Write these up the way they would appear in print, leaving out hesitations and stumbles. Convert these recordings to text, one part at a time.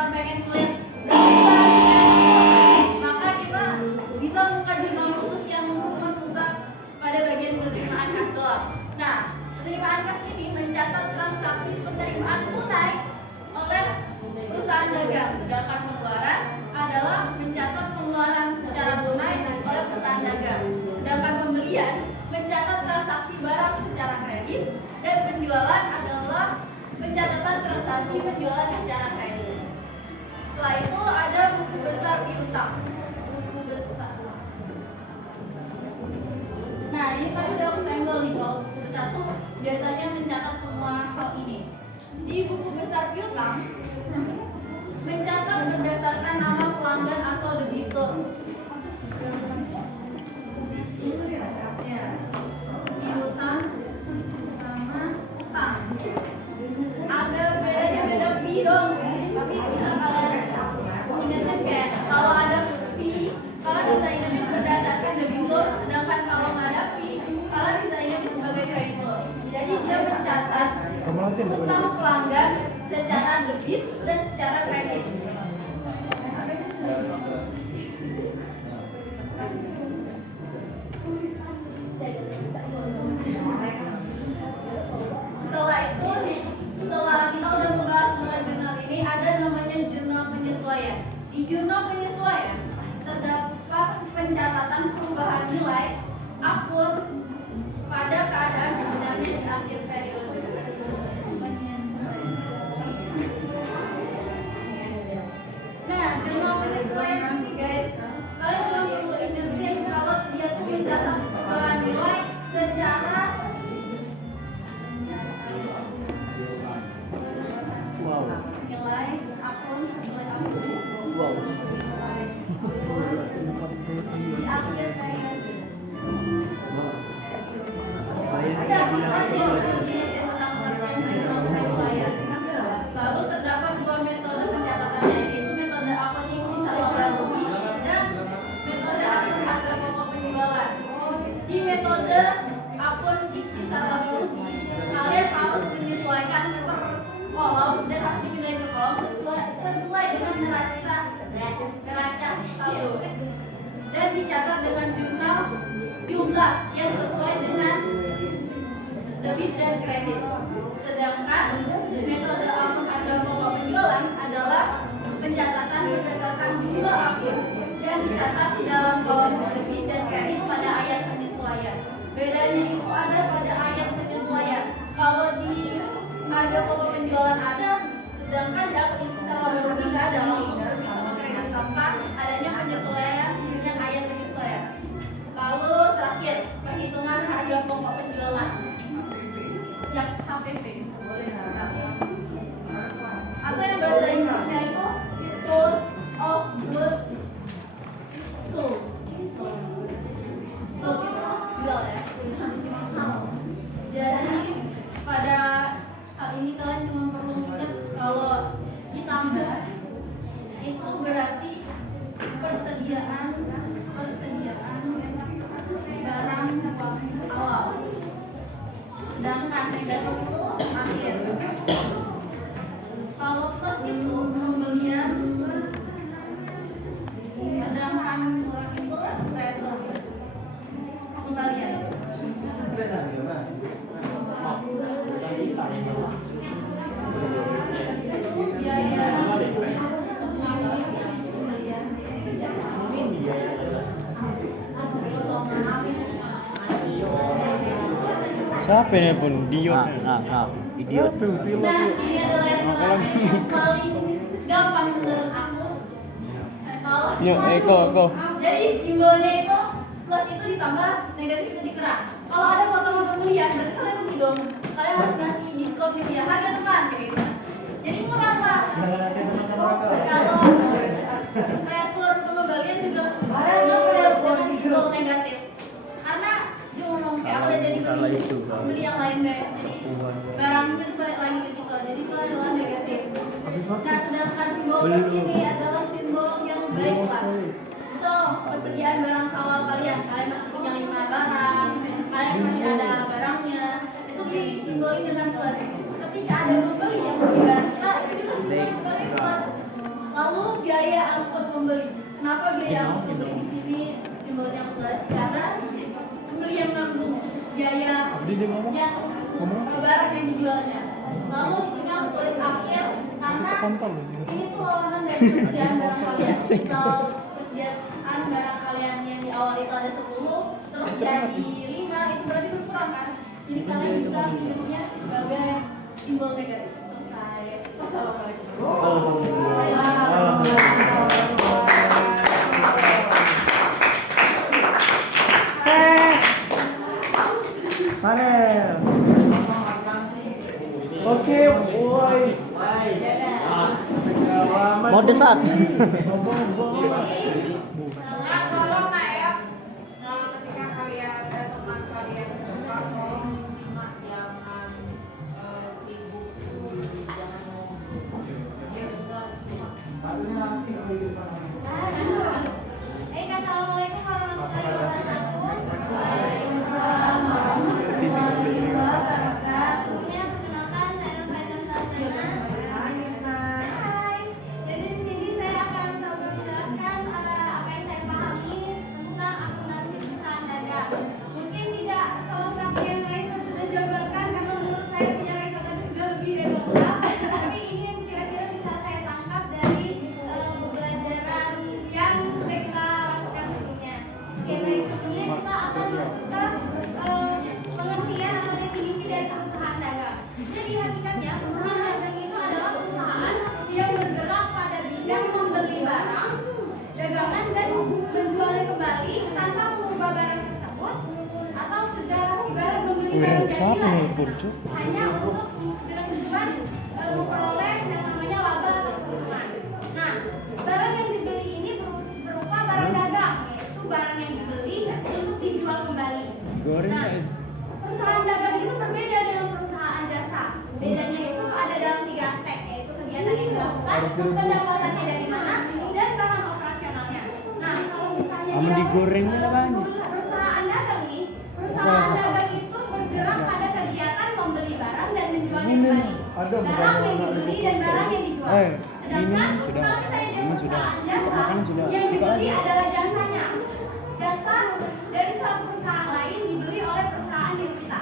misalkan pengen ngeliat berapa maka kita bisa buka jurnal khusus yang cuma buka pada bagian penerimaan kas doang. Nah, penerimaan kas ini mencatat transaksi penerimaan tunai oleh perusahaan dagang, sedangkan pengeluaran adalah mencatat pengeluaran secara tunai oleh perusahaan dagang, sedangkan pembelian mencatat transaksi barang secara kredit, dan penjualan adalah pencatatan transaksi penjualan secara kredit. Setelah itu ada buku besar piutang. Buku besar. Nah, ini tadi udah aku senggol nih, kalau buku besar tuh biasanya mencatat semua hal ini. Di buku besar piutang mencatat berdasarkan nama pelanggan atau debitur. Ya, piutang sama utang. Ada beda fee dong sih, tapi bisa kalian ingetin kayak kalau ada fee, kalian bisa ingetin berdasarkan debitur, sedangkan kalau nggak ada fee, kalian bisa ingetin sebagai kreditur. Jadi dia mencatat utang pelanggan secara debit dan secara kredit. Setelah kita udah membahas mengenai jurnal ini, ada namanya jurnal penyesuaian. Di jurnal penyesuaian terdapat pencatatan perubahan nilai akun pada keadaan sebenarnya di akhir periode. Nah, jurnal penyesuaian ini guys, kalian cuma perlu ingetin kalau dia tuh mencatat perubahan nilai secara nilai akun di akhir periode. Ada apa aja yang tentang pengertian jurnal penyesuaian. Lalu terdapat dua metode pencatatannya, yaitu metode akun ikhtisar laba rugi dan metode akun harga pokok penjualan. Di metode akun ikhtisar laba rugi, kalian harus menyesuaikan per kolom dan harus dipindahin ke kolom sesuai dengan neraca saldo dan dicatat dengan jumlah yang sesuai dengan debit dan kredit. Sedangkan metode akun harga pokok penjualan adalah pencatatan berdasarkan jumlah akun yang dicatat di dalam kolom debit dan kredit pada ayat penyesuaian. Bedanya itu ada pada ayat penyesuaian. Kalau di harga pokok penjualan ada, sedangkan di akun ikhtisar laba rugi nggak ada, langsung debit sama kredit tanpa adanya penyesuaian dengan ayat penyesuaian. Lalu terakhir, perhitungan harga pokok penjualan yang HPP. Atau yang bahasa Inggrisnya itu cost of goods sold. So itu jual ya. Jadi pada hal ini kalian cuma perlu ingat kalau ditambah itu berarti persediaan barang awal, sedangkan negatif itu akhir. Kalau plus itu pembelian, sedangkan kurang itu return pengembalian. Itu biaya siapa ini pun Dion? Nah, Idiot. ini adalah yang paling gampang menurut aku. Kalau Eko. jadi simbolnya itu plus itu ditambah, negatif itu dikeras. Kalau ada potongan pembelian, berarti kalian rugi dong. Kalian harus ngasih diskon gitu ya, harga tekan kayak gitu. Jadi kurang lah. Kalau retur pengembalian juga dengan simbol negatif. Karena dia ngomong kayak aku udah jadi beli yang lain deh. Jadi barangnya itu balik lagi ke kita. Jadi itu adalah negatif. Nah, sedangkan simbol plus ini adalah simbol yang baik lah. So, persediaan barang awal kalian masih punya 5 barang, kalian masih ada barangnya, itu disimbolin dengan plus. Ketika ada pembeli yang beli barang kita, itu juga disimbolin sebagai plus. membeli. Kenapa biaya aku membeli di sini simbolnya plus? Karena pembelian nanggung biaya yang barang yang dijualnya. Lalu di sini aku tulis akhir karena ini tuh lawanan dari persediaan barang kalian. Misal persediaan barang kalian yang di awal itu ada 10, terus jadi 5, itu berarti berkurang kan? Jadi kalian bisa pilihnya sebagai simbol negatif. Selesai. Wassalamualaikum. Panel. Oke, boys. Mode saat. Nah, tolong nak ya. Nah, ketika kalian ada teman kalian buka, tolong disimak, jangan sibuk-sibuk, jangan ngomong. Ya udah, simak. Assalamualaikum warahmatullahi wabarakatuh. Waalaikumsalam warahmatullahi wabarakatuh. Sebelumnya perkenalkan saya Nurfaizan Sarjana. Hai. Jadi di sini saya akan coba menjelaskan apa yang saya pahami tentang akuntansi perusahaan dagang. Mungkin tidak selengkap yang Raisa sudah jabarkan karena menurut saya punya Raisa tadi sudah lebih dari lengkap. Tapi ini yang kira-kira bisa saya tangkap dari pembelajaran yang sudah kita lakukan sebelumnya. Oke, baik, sebelumnya kita akan masuk ke pengertian atau definisi dari perusahaan dagang. Jadi hakikatnya perusahaan dagang itu adalah perusahaan yang bergerak pada bidang membeli barang, dagangan dan menjualnya kembali tanpa mengubah barang tersebut atau segala ibarat membeli barang jadi Siapa nih pun hanya untuk dengan tujuan memperoleh yang namanya laba atau keuntungan. Nah, barang yang dibeli ini berupa barang dagang, yaitu barang yang dibeli untuk dijual kembali. Goreng Nah, ya. perusahaan dagang itu berbeda dengan perusahaan jasa. Bedanya itu ada dalam 3 aspek, yaitu kegiatan yang dilakukan, pendapatannya dari mana, dan bahan operasionalnya. Nah, kalau misalnya Sama digorengnya banyak. perusahaan dagang nih, perusahaan dagang itu bergerak pada kegiatan membeli barang dan menjualnya kembali. Barang yang dibeli dan barang yang dijual. Sedangkan minum sudah. kalau misalnya dia Minum sudah. perusahaan jasa, Makanan sudah. yang Sekolah dibeli aja. adalah jasanya. Jasa dari suatu perusahaan lain dibeli oleh perusahaan yang kita.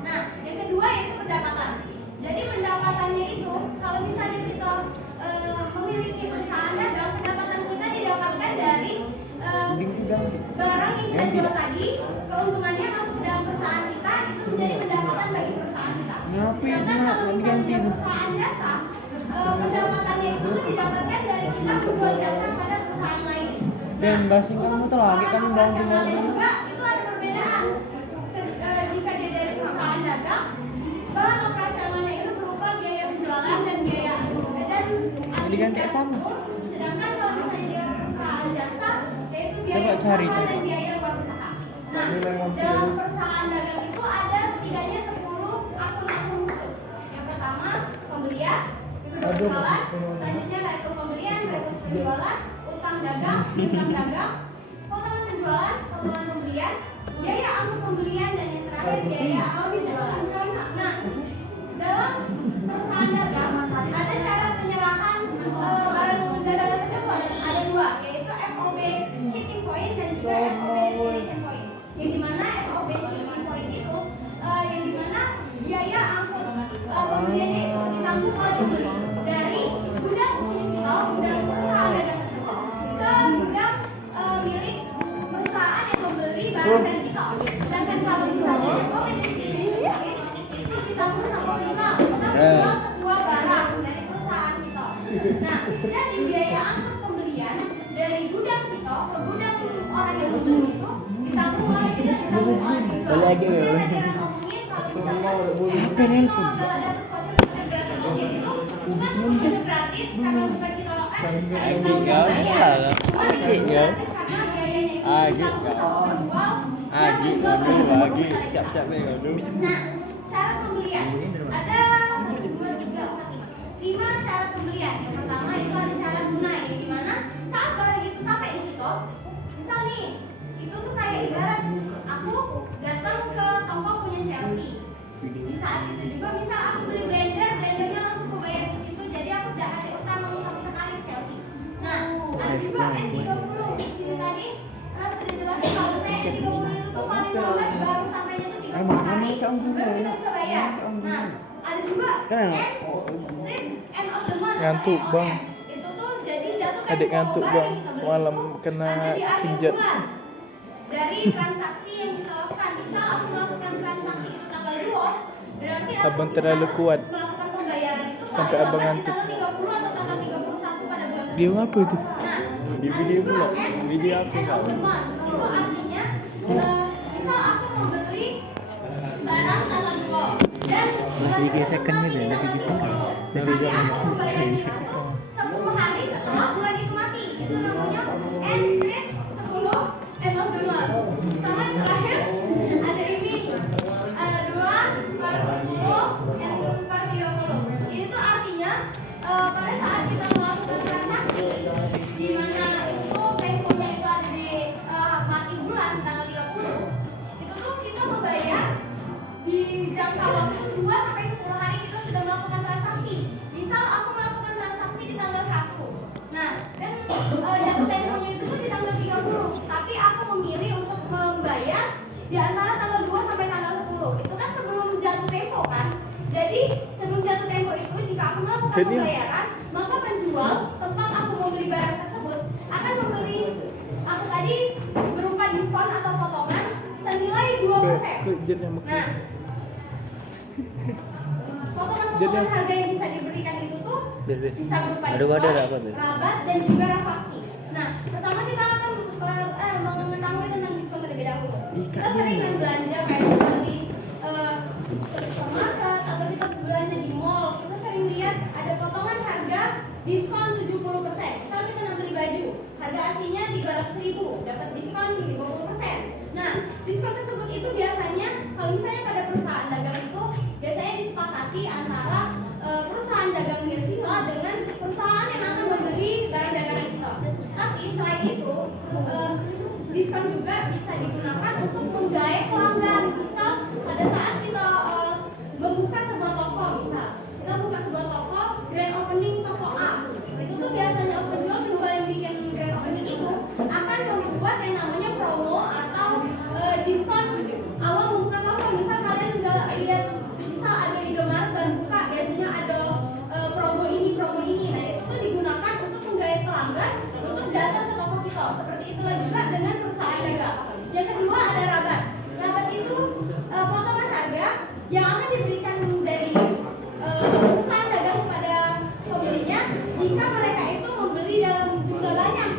Nah, yang kedua yaitu pendapatan. Jadi pendapatannya itu kalau misalnya kita memiliki perusahaan dagang, pendapatan kita didapatkan dari barang yang kita jual tadi, keuntungannya masuk ke dalam perusahaan kita, itu menjadi pendapatan bagi perusahaan kita. Sedangkan kalau misalnya perusahaan jasa, pendapatannya itu tuh didapatkan dari kita menjual jasa pada perusahaan lain. Dan basing kamu tuh lagi kan bahan bantu operasionalnya juga itu ada perbedaan. Jika dia dari perusahaan dagang, bahan operasionalnya itu berupa biaya penjualan dan biaya Diganti administrasi sama. umum. Sedangkan kalau misalnya dia perusahaan jasa, yaitu biaya Coba cari. usaha dan biaya luar usaha. Nah, dalam perusahaan dagang itu ada setidaknya 10 akun-akun khusus. Yang pertama pembelian, yang kedua penjualan, selanjutnya rekor pembelian, rekor penjualan, utang dagang, utang dagang, potongan penjualan, potongan pembelian, biaya angkut pembelian, dan yang terakhir biaya awal penjualan. Nah, dalam perusahaan dagang ada syarat penyerahan barang dagangan tersebut ada 2, yaitu FOB shipping point dan juga FOB destination point. Yang dimana FOB shipping point itu yang dimana biaya angkut pembeliannya itu ditanggung oleh pembeli dari gudang milik kita, gudang perusahaan dagang tersebut ke gudang milik perusahaan yang membeli barang dari kita. Sedangkan kalau misalnya FOB destination point itu ditanggung sama penjual, kita menjual sebuah barang dari perusahaan kita. Nah, jadi biaya angkut pembelian dari gudang kita ke gudang orang yang membeli itu ditanggung oleh kita, ditanggung oleh penjual. Lagi ya. Yang tadi Rana ngomongin kalau misalnya Siapa nelpon? kalau nggak dapat voucher voucher gratis itu bukan voucher gratis karena bukan kita kita Enggak bayar. lah. Cuma itu Enggak. gratis karena biayanya itu Agi, ditanggung enggak. sama penjual yang Agi, menjual barang aduh, tersebut Agi, kepada kita. siap-siap ya, aduh. Nah, syarat pembelian ada 1, 2, 3, 4, 5 syarat pembelian. Yang pertama itu ada syarat tunai, yang dimana saat barang itu sampai di kita, misal nih, itu tuh kayak ibarat aku datang ke toko punya Chelsea. Di saat itu juga misal aku beli blender, blendernya langsung aku bayar di situ, jadi aku tidak ada utang sama sekali ke Chelsea. Nah, ada juga N30 di sini tadi sudah jelas kalau N30 itu tuh paling lambat baru sampainya tuh 30 hari baru kita bisa bayar. Nah, ada juga N strip end of the month. Ngantuk, atau Bang. NOM. Itu tuh jadi jatuh tempo Adik ngantuk, baru Bang. yang kita beli. Malam kena Ada di akhir kenjat. bulan. Dari transaksi yang kita lakukan, misal aku melakukan transaksi itu tanggal 2, berarti aku Abang bisa terlalu kuat. melakukan pembayaran itu Sampai paling abang lambat di ngantuk. tanggal 30 atau tanggal 31 pada bulan Dia apa itu? Nah, Di video pula. Video apa kau? itu artinya misal aku mau beli barang tanggal 2 dan Video second aja, ada video second. Ada video nanti aku membayarnya itu 10 hari setelah bulan itu mati. Itu namanya end strip 10 end of the month. Sama yang terakhir ada ini 2/10 Ini tuh artinya pada saat kita melakukan transaksi di mana itu temponya itu ada di mati bulan tanggal 30, itu tuh kita membayar di jangka waktu 2 sampai 10 hari kita sudah melakukan transaksi. Misal aku melakukan transaksi di tanggal 1. Nah, dan jatuh temponya itu tuh di tanggal 30, tapi aku memilih untuk membayar di antara tanggal 2 sampai tanggal 10. Itu kan sebelum jatuh tempo kan? Jadi, sebelum jatuh tempo itu jika aku melakukan pembayaran, maka penjual tempat aku membeli barang tersebut akan memberi aku tadi berupa diskon atau potongan senilai 2%. Kejut yang Nah, potongan-potongan harga yang bisa diberikan itu tuh bisa berupa diskon, rabat, dan juga refleksi. Nah, pertama kita akan mengetahui tentang diskon terlebih dahulu. Kita sering kan belanja kayak misalnya di supermarket atau kita belanja di mall, kita sering lihat ada potongan harga diskon 70%. Misal kita mau beli baju, harga aslinya 300.000, dapat diskon 50%. Nah, diskon tersebut itu biasanya kalau misalnya pada perusahaan dagang itu biasanya disepakati antara perusahaan dagang kita dengan perusahaan yang akan membeli barang dagangan kita. Tapi selain itu, diskon juga bisa digunakan untuk menggait pelanggan. Misal pada saat kita membuka sebuah toko, misal kita buka sebuah toko, grand opening toko A, itu tuh biasanya penjual yang bikin grand opening itu akan membuat yang namanya promo atau diskon awal membuka toko. Misal kalian udah lihat, misal ada Indomaret baru buka, biasanya ada promo ini. Nah, itu tuh digunakan untuk menggait pelanggan untuk datang ke toko kita. Seperti itulah juga dengan perusahaan dagang. Yang kedua ada rabat. Rabat itu potongan harga yang akan diberikan dari perusahaan dagang kepada pembelinya jika mereka itu membeli dalam jumlah banyak.